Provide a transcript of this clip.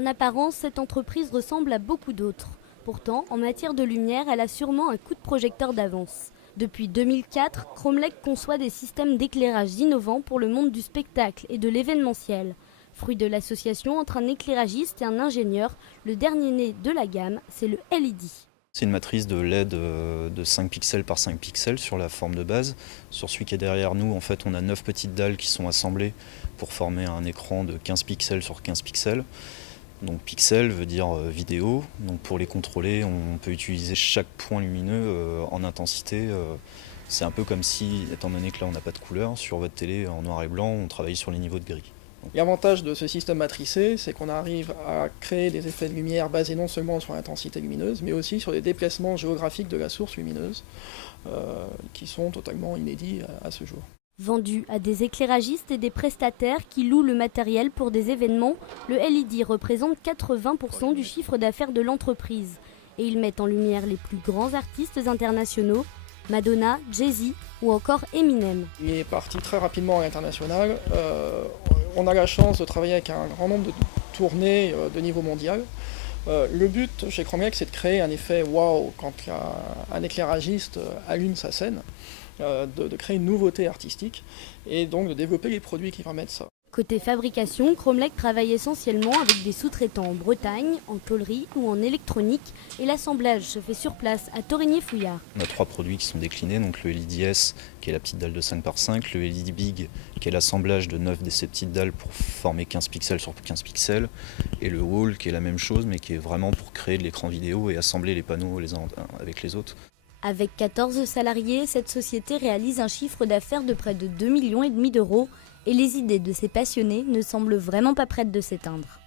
En apparence, cette entreprise ressemble à beaucoup d'autres. Pourtant, en matière de lumière, elle a sûrement un coup de projecteur d'avance. Depuis 2004, Cromlech conçoit des systèmes d'éclairage innovants pour le monde du spectacle et de l'événementiel. Fruit de l'association entre un éclairagiste et un ingénieur, le dernier né de la gamme, c'est le LED. C'est une matrice de LED de 5 pixels par 5 pixels sur la forme de base. Sur celui qui est derrière nous, en fait, on a 9 petites dalles qui sont assemblées pour former un écran de 15 pixels sur 15 pixels. Donc pixel veut dire vidéo. Donc pour les contrôler, on peut utiliser chaque point lumineux en intensité. C'est un peu comme si, étant donné que là on n'a pas de couleur, sur votre télé en noir et blanc, on travaille sur les niveaux de gris. L'avantage de ce système matricé, c'est qu'on arrive à créer des effets de lumière basés non seulement sur l'intensité lumineuse, mais aussi sur les déplacements géographiques de la source lumineuse, qui sont totalement inédits à ce jour. Vendu à des éclairagistes et des prestataires qui louent le matériel pour des événements, le LED représente 80% du chiffre d'affaires de l'entreprise. Et il met en lumière les plus grands artistes internationaux, Madonna, Jay-Z ou encore Eminem. Il est parti très rapidement à l'international. On a la chance de travailler avec un grand nombre de tournées de niveau mondial. Le but chez Cromlech, c'est de créer un effet wow quand un éclairagiste allume sa scène, de créer une nouveauté artistique et donc de développer les produits qui permettent ça. Côté fabrication, Cromlech travaille essentiellement avec des sous-traitants en Bretagne, en tôlerie ou en électronique et l'assemblage se fait sur place à Torigny-Fouillard. On a 3 produits qui sont déclinés, donc le LED-S qui est la petite dalle de 5 par 5, le LED Big qui est l'assemblage de 9 de ces petites dalles pour former 15 pixels sur 15 pixels et le Wall qui est la même chose mais qui est vraiment pour créer de l'écran vidéo et assembler les panneaux les uns avec les autres. Avec 14 salariés, cette société réalise un chiffre d'affaires de près de 2,5 millions d'euros et les idées de ces passionnés ne semblent vraiment pas prêtes de s'éteindre.